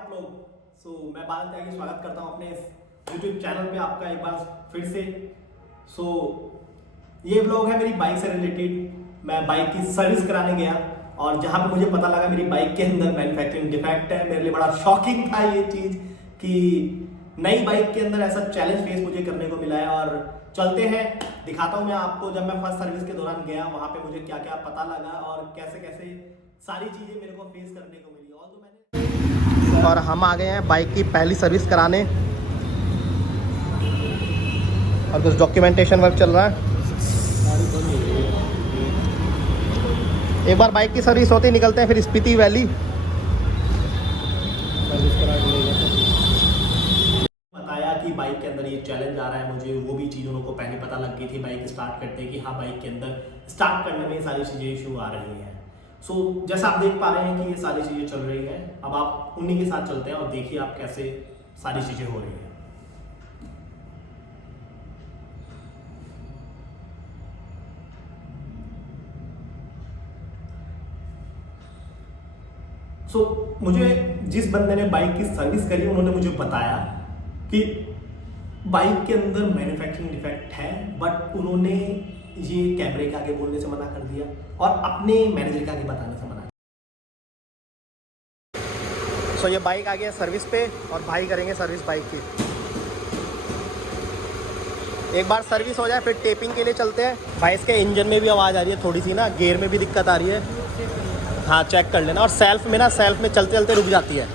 आप लोग। मैं बादल त्यागी स्वागत करता हूं अपने इस YouTube चैनल पे आपका एक बार फिर से। ये व्लॉग है मेरी बाइक से रिलेटेड। मैं बाइक की सर्विस कराने गया और जहां पे मुझे पता लगा मेरी बाइक के अंदर मैन्युफैक्चरिंग डिफेक्ट है। मेरे लिए बड़ा शॉकिंग था ये चीज़ कि नई बाइक के अंदर ऐसा चैलेंज फेस मुझे करने को मिला है। और चलते हैं, दिखाता हूँ मैं आपको जब मैं फर्स्ट सर्विस के दौरान गया वहाँ पे मुझे क्या क्या पता लगा और कैसे कैसे सारी चीज़ें मेरे को फेस करने को मिली। और हम आ गए हैं बाइक की पहली सर्विस कराने और कुछ डॉक्यूमेंटेशन वर्क चल रहा है। एक बार बाइक की सर्विस होते ही निकलते हैं फिर स्पीति वैली। बताया कि बाइक के अंदर ये चैलेंज आ रहा है मुझे, वो भी चीज़ उनको पहले पता लग गई थी बाइक स्टार्ट करते कि हाँ बाइक के अंदर स्टार्ट करने में सारी चीज़ें इशू आ रही हैं। जैसा आप देख पा रहे हैं कि ये सारी चीज़ें चल रही हैं। अब आप उन्हीं के साथ चलते हैं और देखिए आप कैसे सारी चीज़ें हो रही हैं। मुझे जिस बंदे ने बाइक की सर्विस करी उन्होंने मुझे बताया कि बाइक के अंदर मैन्युफैक्चरिंग डिफेक्ट है, बट उन्होंने ये कैमरे के आगे बोलने से मना कर दिया और अपने मैनेजर के आगे बताने से मना। ये बाइक आ गया सर्विस पे और भाई करेंगे सर्विस बाइक की। एक बार सर्विस हो जाए फिर टेपिंग के लिए चलते हैं। भाई इसके इंजन में भी आवाज़ आ रही है थोड़ी सी ना, गियर में भी दिक्कत आ रही है। हाँ चेक कर लेना। और सेल्फ में चलते चलते रुक जाती है।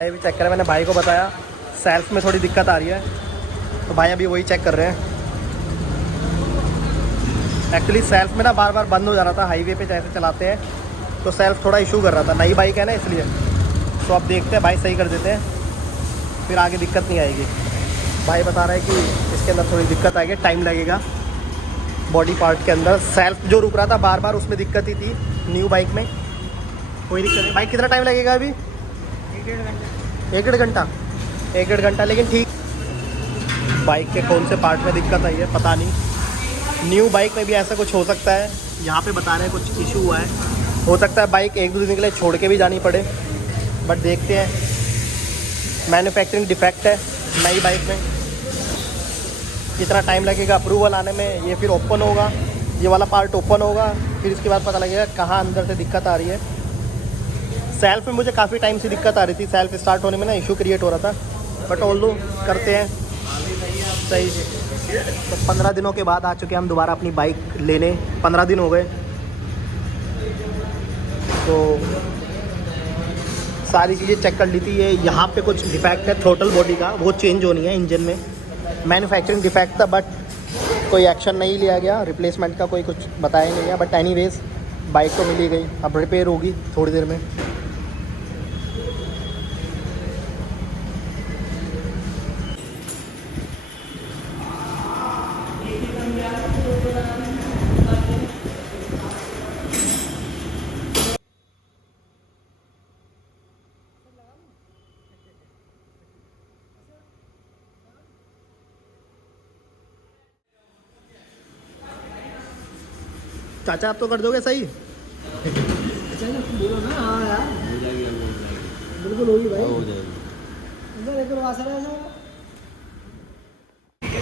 भी चेक करा, मैंने भाई को बताया सेल्फ में थोड़ी दिक्कत आ रही है तो भाई अभी वही चेक कर रहे हैं। एक्चुअली सेल्फ में बार बार बंद हो जा रहा था, हाईवे पे जैसे चलाते हैं तो सेल्फ थोड़ा इशू कर रहा था। नई बाइक है ना इसलिए। अब देखते हैं भाई सही कर देते हैं फिर आगे दिक्कत नहीं आएगी। भाई बता रहा है कि इसके अंदर थोड़ी दिक्कत आएगी, टाइम लगेगा। बॉडी पार्ट के अंदर सेल्फ जो रुक रहा था बार बार उसमें दिक्कत ही थी। न्यू बाइक में कोई दिक्कत नहीं। बाइक कितना टाइम लगेगा अभी? 1-1.5 घंटा। 1-1.5 घंटा, लेकिन ठीक। बाइक के कौन से पार्ट में दिक्कत आई है पता नहीं। न्यू बाइक में भी ऐसा कुछ हो सकता है। यहाँ पे बता रहे हैं कुछ इशू हुआ है। हो सकता है बाइक 1-2 दिन के लिए छोड़ के भी जानी पड़े, बट देखते हैं। मैन्युफैक्चरिंग डिफेक्ट है नई बाइक में। कितना टाइम लगेगा अप्रूवल आने में, ये फिर ओपन होगा, ये वाला पार्ट ओपन होगा, फिर इसके बाद पता लगेगा कहाँ अंदर से दिक्कत आ रही है। सेल्फ में मुझे काफ़ी टाइम से दिक्कत आ रही थी, सेल्फ स्टार्ट होने में इशू क्रिएट हो रहा था, बट ऑल्दो करते हैं सही। तो 15 दिनों के बाद आ चुके हैं हम दोबारा अपनी बाइक लेने। 15 दिन हो गए तो सारी चीज़ें चेक कर ली थी। ये यहाँ पे कुछ डिफेक्ट है थ्रोटल बॉडी का, वो चेंज होनी है इंजन में। मैन्युफैक्चरिंग डिफेक्ट था बट कोई एक्शन नहीं लिया गया, रिप्लेसमेंट का कोई कुछ बताया नहीं गया। बट एनीवेज बाइक तो मिली गई, अब रिपेयर होगी थोड़ी देर में। चाचा आप तो कर दोगे सही? बोलो ना। हाँ यार हो जाएगी, बिल्कुल होगी भाई, हो जाएगी।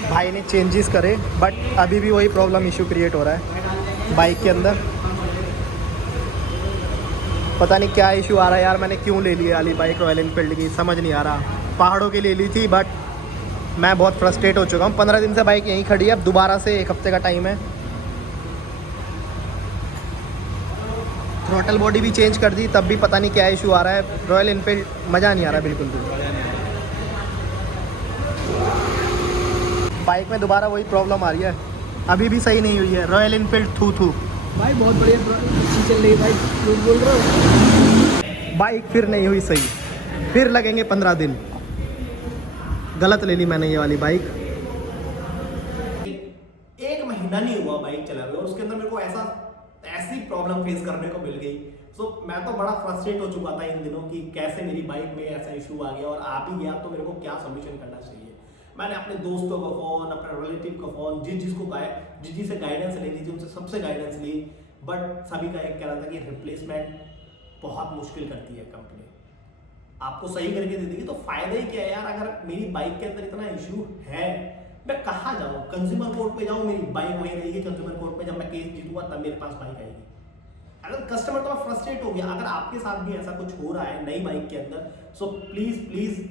भाई ने चेंजेस करे बट अभी भी वही प्रॉब्लम इशू क्रिएट हो रहा है बाइक के अंदर। पता नहीं क्या इशू आ रहा है यार। मैंने क्यों ले ली वाली बाइक रॉयल एनफील्ड की, समझ नहीं आ रहा। पहाड़ों की ले ली थी बट मैं बहुत फ्रस्ट्रेट हो चुका हूँ। 15 दिन से बाइक यहीं खड़ी है, अब दोबारा से 1 हफ्ते का टाइम है। थ्रोटल बॉडी भी चेंज कर दी तब भी पता नहीं क्या इशू आ रहा है। रॉयल एनफील्ड मज़ा नहीं आ रहा बिल्कुल भी। बाइक में दोबारा वही प्रॉब्लम आ रही है, अभी भी सही नहीं हुई है। रॉयल एनफील्ड थू भाई बहुत बढ़िया अच्छी चल रही है भाई, झूठ बोल रहे हो। बाइक फिर नहीं हुई सही, फिर लगेंगे 15 दिन। गलत ले ली मैंने ये वाली बाइक। 1 महीना नहीं हुआ बाइक चला हुआ और उसके अंदर मेरे को ऐसी प्रॉब्लम फेस करने को मिल गई मैं तो बड़ा फ्रस्ट्रेट हो चुका था इन दिनों कि कैसे मेरी बाइक में ऐसा इशू आ गया और आ भी गया तो मेरे को क्या सोल्यूशन करना चाहिए। मैंने अपने दोस्तों को फ़ोन, अपने रिलेटिव को फ़ोन, जिससे गाइडेंस लेनी थी उनसे सबसे गाइडेंस ली, बट सभी का एक कहना था कि रिप्लेसमेंट बहुत मुश्किल करती है कंपनी, आपको सही करके दे देगी तो फायदा ही क्या है यार। अगर मेरी बाइक के अंदर इतना इशू है, मैं कहाँ जाऊँ? कंज्यूमर कोर्ट पे जाऊँ, मेरी बाइक वहीं रहेगी कंज्यूमर कोर्ट पे, जब मैं केस जीतूंगा तब मेरे पास बाइक आएगी। अगर कस्टमर तो फ्रस्ट्रेट हो गया। अगर आपके साथ भी ऐसा कुछ हो रहा है नई बाइक के अंदर, सो प्लीज़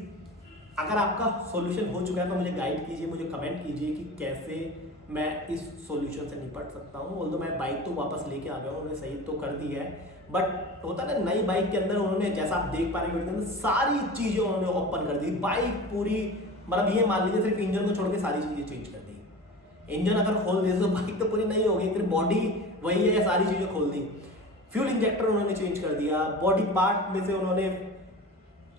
अगर आपका सॉल्यूशन हो चुका है तो मुझे गाइड कीजिए, मुझे कमेंट कीजिए कि कैसे मैं इस सॉल्यूशन से निपट सकता हूँ। ऑल्दो मैं बाइक तो वापस लेके आ गया हूँ, उन्होंने सही तो कर दी है, बट होता है ना नई बाइक के अंदर उन्होंने, जैसा आप देख पा रहे हैं, सारी चीज़ें उन्होंने ओपन कर दी। बाइक पूरी, मतलब ये मान लीजिए सिर्फ इंजन को छोड़ के सारी चीज़ें चेंज कर दी। इंजन अगर खोल दे तो बाइक तो पूरी नहीं होगी, फिर बॉडी वही है, सारी चीज़ें खोल दी। फ्यूल इंजेक्टर उन्होंने चेंज कर दिया, बॉडी पार्ट में से उन्होंने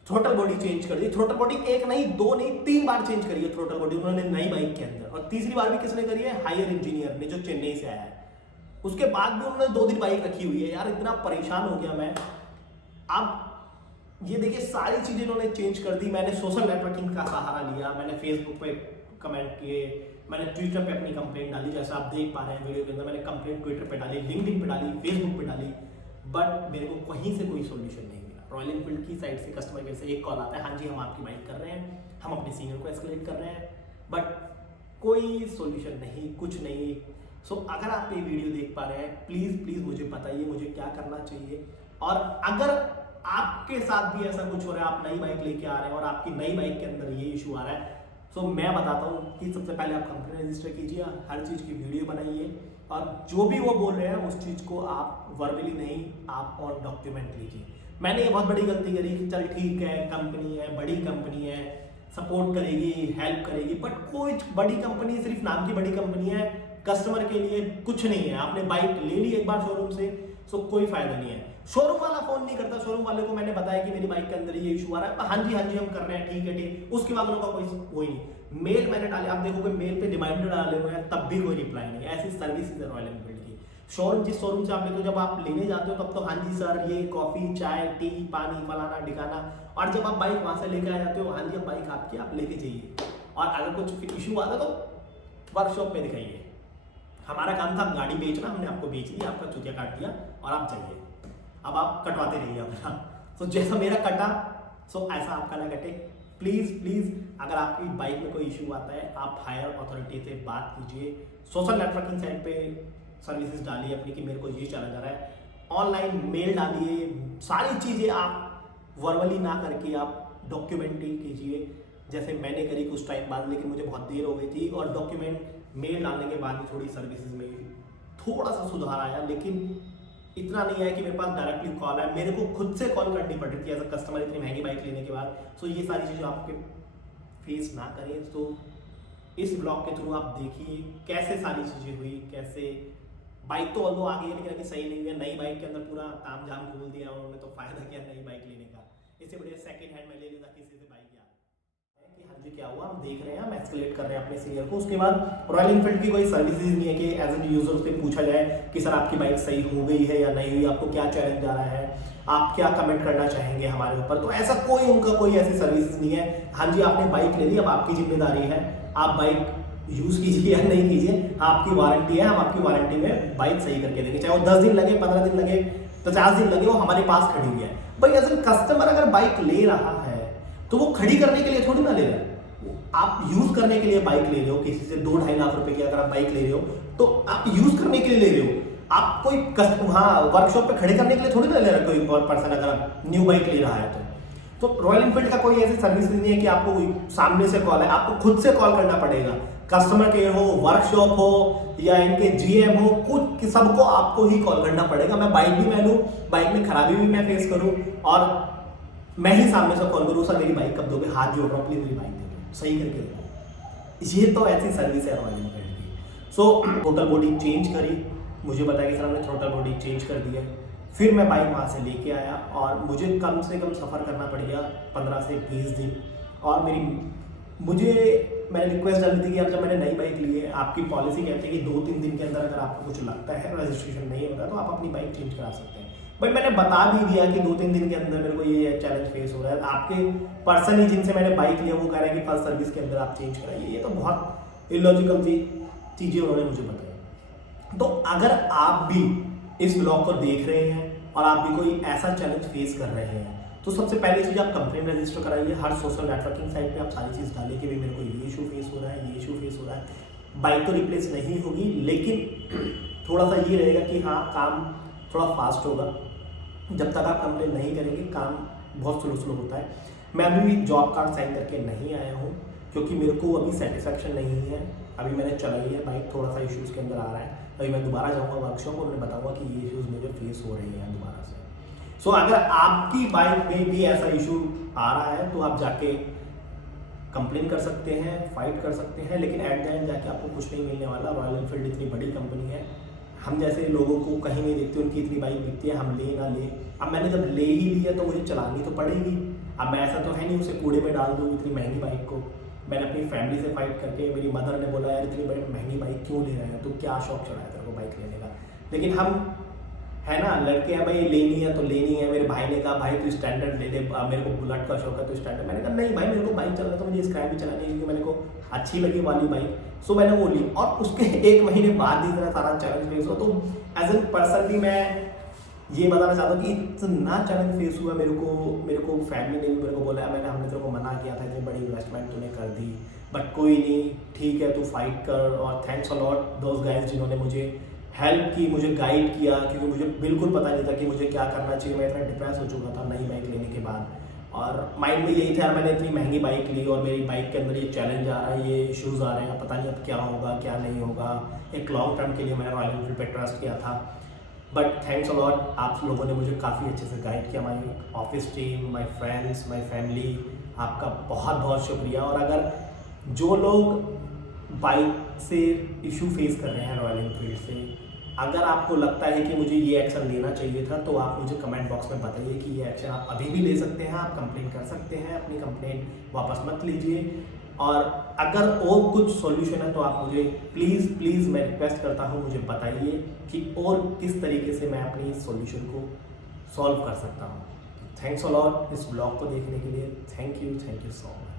थ्रोटल बॉडी चेंज कर दी। थ्रोटल बॉडी एक नहीं, दो नहीं, 3 बार चेंज करी है थ्रोटल बॉडी उन्होंने नई बाइक के अंदर, और तीसरी बार भी किसने करी है? हायर इंजीनियर ने, जो चेन्नई से आया है। उसके बाद भी उन्होंने 2 दिन बाइक रखी हुई है। यार इतना परेशान हो गया मैं। अब ये देखिए सारी चीजें इन्होंने चेंज कर दी। मैंने सोशल नेटवर्किंग का सहारा लिया, मैंने फेसबुक पे कमेंट किए, मैंने ट्विटर पे अपनी कंप्लेंट डाली, जैसा आप देख पा रहे हैं वीडियो के अंदर। मैंने कंप्लेंट ट्विटर पे डाली, लिंक्डइन पे डाली, फेसबुक पे डाली, बट मेरे को कहीं से कोई सोल्यूशन नहीं मिला। रॉयल एनफील्ड की साइड से कस्टमर केयर से एक कॉल आता है, हाँ जी हम आपकी बाइक कर रहे हैं, हम अपने सीनियर को एस्केलेट कर रहे हैं, बट कोई सोल्यूशन नहीं, कुछ नहीं। सो अगर आप ये वीडियो देख पा रहे हैं, प्लीज़ मुझे बताइए मुझे क्या करना चाहिए। और अगर आपके साथ भी ऐसा कुछ हो रहा है, आप नई बाइक लेके आ रहे हैं और आपकी नई बाइक के अंदर ये इशू आ रहा है, सो मैं बताता हूँ कि सबसे पहले आप कंपनी रजिस्टर कीजिए, हर चीज़ की वीडियो बनाइए, और जो भी वो बोल रहे हैं उस चीज़ को आप वर्बली नहीं, आप ऑन डॉक्यूमेंट लीजिए। मैंने ये बहुत बड़ी गलती करी कि चल ठीक है, कंपनी है, बड़ी कंपनी है, सपोर्ट करेगी, हेल्प करेगी, बट कोई बड़ी कंपनी सिर्फ नाम की बड़ी कंपनी है, कस्टमर के लिए कुछ नहीं है। आपने बाइक ले ली एक बार शोरूम से, सो कोई फायदा नहीं है। शोरूम वाला फोन नहीं करता, शोरूम वाले को मैंने बताया कि मेरी बाइक के अंदर ये इशू आ रहा है, तो हाँ जी हम कर रहे हैं, ठीक है ठीक। उसके बाद उनका कोई नहीं। मेल मैंने डाले, आप देखोगे मेल पे रिमाइंडर डाले हुए हैं, तब भी कोई रिप्लाई नहीं। ऐसी सर्विस है रॉयल एनफील्ड की। शोरूम, जिस शोरूम से आप लेते हो, जब आप लेने जाते हो तब तो हाँ जी सर ये कॉफी, चाय, टी, पानी, फलाना ढिकाना, और जब आप बाइक वहां से लेके आ जाते हो, हाँ जी बाइक आपकी, आप लेके जाइए, और अगर कुछ इशू आता तो वर्कशॉप पे दिखाइए। हमारा काम था गाड़ी बेचना, हमने आपको बेच दी, आपका चुतिया काट दिया और आप जाइए, अब आप कटवाते रहिए अपना। तो जैसा मेरा कटा, सो ऐसा आपका ना कटे। प्लीज़ अगर आपकी बाइक में कोई इशू आता है, आप हायर अथॉरिटी से बात कीजिए। सोशल नेटवर्किंग साइट पे सर्विसेज डालिए अपनी कि मेरे को ये चला जा रहा है, ऑनलाइन मेल डालिए, सारी चीज़ें आप वर्बली ना करके आप डॉक्यूमेंट्री कीजिए, जैसे मैंने करी कुछ टाइम बाद, लेकिन मुझे बहुत देर हो गई थी, और डॉक्यूमेंट मेल डालने के बाद ही थोड़ी सर्विसेज में थोड़ा सा सुधार आया, लेकिन इतना नहीं है कि मेरे पास डायरेक्टली कॉल है, मेरे को खुद से कॉल करनी पड़ रही थी एज अ कस्टमर इतनी महंगी बाइक लेने के बाद। सो ये सारी चीज़ें आपके फेस ना करें। तो इस ब्लॉग के थ्रू आप देखिए कैसे सारी चीज़ें हुई, कैसे बाइक तो ऑल्दो आ गई है लेकिन अभी सही नहीं हुई है। नई बाइक के अंदर पूरा ताम झाम खोल दिया उन्होंने, तो फायदा क्या नई बाइक लेने का। इससे बढ़िया सेकंड हैंड में ले लेता किसी से बाइक। कि हाँ जी क्या हुआ, हम देख रहे हैं, हम एस्केलेट कर रहे हैं अपने सीनियर को। उसके बाद रॉयल एनफील्ड की कोई सर्विसेज नहीं है कि एज एन यूजर से पूछा जाए कि सर आपकी बाइक सही हो गई है या नहीं हुई, आपको क्या चैलेंज आ रहा है, आप क्या कमेंट करना चाहेंगे हमारे ऊपर। तो ऐसा कोई उनका कोई ऐसी सर्विसेज नहीं है। हाँ जी आपने बाइक ले ली, अब आपकी जिम्मेदारी है, आप बाइक यूज कीजिए या नहीं कीजिए, आपकी वारंटी है, हम आपकी वारंटी में बाइक सही करके देंगे, चाहे वो 10 दिन लगे, 15 दिन लगे, 50 दिन लगे, वो हमारे पास खड़ी हुई है। भाई एज एन कस्टमर अगर बाइक ले रहा है तो वो खड़ी करने के लिए थोड़ी ना ले रहा है, आप यूज करने के लिए बाइक ले रहे हो। किसी से 2-2.5 लाख रुपए की अगर आप बाइक ले रहे हो तो आप यूज करने के लिए ले रहे हो, आप कोई वर्कशॉप पे खड़े करने के लिए थोड़ी ना ले रहा है कोई पर्सन अगर आप न्यू बाइक ले रहा है तो रॉयल एनफील्ड का कोई ऐसी सर्विस नहीं है कि आपको सामने से कॉल है, आपको खुद से कॉल करना पड़ेगा। कस्टमर केयर हो, वर्कशॉप हो या इनके जीएम हो, कुछ सबको आपको ही कॉल करना पड़ेगा। मैं बाइक भी मैं लूँ, बाइक में खराबी भी मैं फेस करूँ और मैं ही सामने से कॉल करूँ, सर मेरी बाइक कब दोगे, हाथ जोड़ रहा हूँ, प्लीज मेरी बाइक दे दो, सही करके दो। ये तो ऐसी सर्विस है रॉयल एनफील्ड की। सो थ्रोटल बॉडी चेंज करी, मुझे बताया कि सर हमने थ्रोटल बॉडी चेंज कर दी है। फिर मैं बाइक वहाँ से लेके आया और मुझे कम से कम सफ़र करना पड़ गया 15 से 20 दिन। और मैंने रिक्वेस्ट डाली थी कि अब जब मैंने नई बाइक ली है, आपकी पॉलिसी कहती है कि 2-3 दिन के अंदर अगर आपको कुछ लगता है, रजिस्ट्रेशन नहीं होता, तो आप अपनी बाइक चेंज करा सकते हैं। भाई मैंने बता भी दिया कि 2-3 दिन के अंदर मेरे को ये चैलेंज फेस हो रहा है। आपके पर्सन ही जिनसे मैंने बाइक लिया वो कह रहे हैं कि फर्स्ट सर्विस के अंदर आप चेंज कराइए। ये तो बहुत इलॉजिकल चीज़ें उन्होंने मुझे बताई। तो अगर आप भी इस ब्लॉग को देख रहे हैं और आप भी कोई ऐसा चैलेंज फेस कर रहे हैं तो सबसे पहली चीज़ आप कंप्लेंट रजिस्टर कराइए। हर सोशल नेटवर्किंग साइट पे आप सारी चीज़ डालिए कि भाई मेरे को ये इशू फेस हो रहा है, ये इशू फेस हो रहा है। बाइक तो रिप्लेस नहीं होगी, लेकिन थोड़ा सा ये रहेगा कि हाँ काम थोड़ा फास्ट होगा। जब तक आप कंप्लेन नहीं करेंगे काम बहुत स्लो होता है। मैं अभी भी जॉब कार्ड साइन करके नहीं आया हूँ क्योंकि मेरे को अभी सेटिस्फेक्शन नहीं है। अभी मैंने चलाई है बाइक, थोड़ा सा इश्यूज़ के अंदर आ रहा है। अभी मैं दोबारा जाऊँगा वर्कशॉप और उन्हें बताऊँगा कि ये इश्यूज़ मुझे फेस हो रहे हैं दोबारा से। सो अगर आपकी बाइक में भी ऐसा इशू आ रहा है तो आप जाके कंप्लेन कर सकते हैं, फाइट कर सकते हैं, लेकिन एट द एंड जाके आपको कुछ नहीं मिलने वाला। रॉयल एनफील्ड इतनी बड़ी कंपनी है, हम जैसे लोगों को कहीं नहीं देखते उनकी इतनी बाइक बिकती है, हम ले ना ले। अब मैंने जब ले ही ली है तो मुझे चलानी तो पड़ेगी। अब मैं ऐसा तो है नहीं उसे कूड़े में डाल दूँ इतनी महंगी बाइक को। मैंने अपनी फैमिली से फाइट करके, मेरी मदर ने बोला यार इतनी बड़ी महंगी बाइक क्यों ले रहे हैं, तो क्या शौक चढ़ा है तेरे को बाइक लेने का। लेकिन हम है ना लड़के हैं, भाई लेनी है तो लेनी है। मेरे भाई ने कहा भाई तू स्टैंडर्ड ले ले, मेरे को बुलेट का शौक है तो स्टैंडर्ड। मैंने कहा नहीं भाई मेरे को बाइक चलाना तो मुझे स्क्रैप भी चलानी है क्योंकि मेरे को अच्छी लगी वाली बाइक। सो मैंने वो ली और उसके 1 महीने बाद ही इतना सारा चैलेंज फेस हुआ। तो एज एन पर्सन भी मैं ये बताना चाहता हूँ कि इतना चैलेंज फेस हुआ मेरे को फैमिली ने भी मेरे को बोला हमने तेरे को मना किया था, इतनी बड़ी इन्वेस्टमेंट तूने कर दी, बट कोई नहीं ठीक है तू फाइट कर। और thanks a lot those guys जिन्होंने मुझे हेल्प की, मुझे गाइड किया, क्योंकि मुझे बिल्कुल पता नहीं था कि मुझे क्या करना चाहिए। मैं इतना डिप्रेस हो चुका था नई बाइक लेने के बाद और माइंड में यही था मैंने इतनी महंगी बाइक ली और मेरी बाइक के अंदर ये चैलेंज आ रहा है, ये इश्यूज़ आ रहे हैं, पता नहीं अब क्या होगा क्या नहीं होगा। एक लॉन्ग टर्म के लिए मैंने रॉयल एनफील्ड पे ट्रस्ट किया था, बट थैंक्स अ लॉट आप लोगों ने मुझे काफ़ी अच्छे से गाइड किया। My office team, my friends, my family, आपका बहुत बहुत शुक्रिया। और अगर जो लोग बाइक से इशू फेस कर रहे हैं रॉयल एनफील्ड से, अगर आपको लगता है कि मुझे ये एक्शन लेना चाहिए था तो आप मुझे कमेंट बॉक्स में बताइए कि ये एक्शन आप अभी भी ले सकते हैं। आप कंप्लेन कर सकते हैं, अपनी कंप्लेन वापस मत लीजिए। और अगर और कुछ सॉल्यूशन है तो आप मुझे प्लीज़ मैं रिक्वेस्ट करता हूँ मुझे बताइए कि और किस तरीके से मैं अपनी इस सॉल्यूशन को सॉल्व कर सकता हूँ। थैंक्स अ लॉट इस ब्लॉग को देखने के लिए। Thank you so much.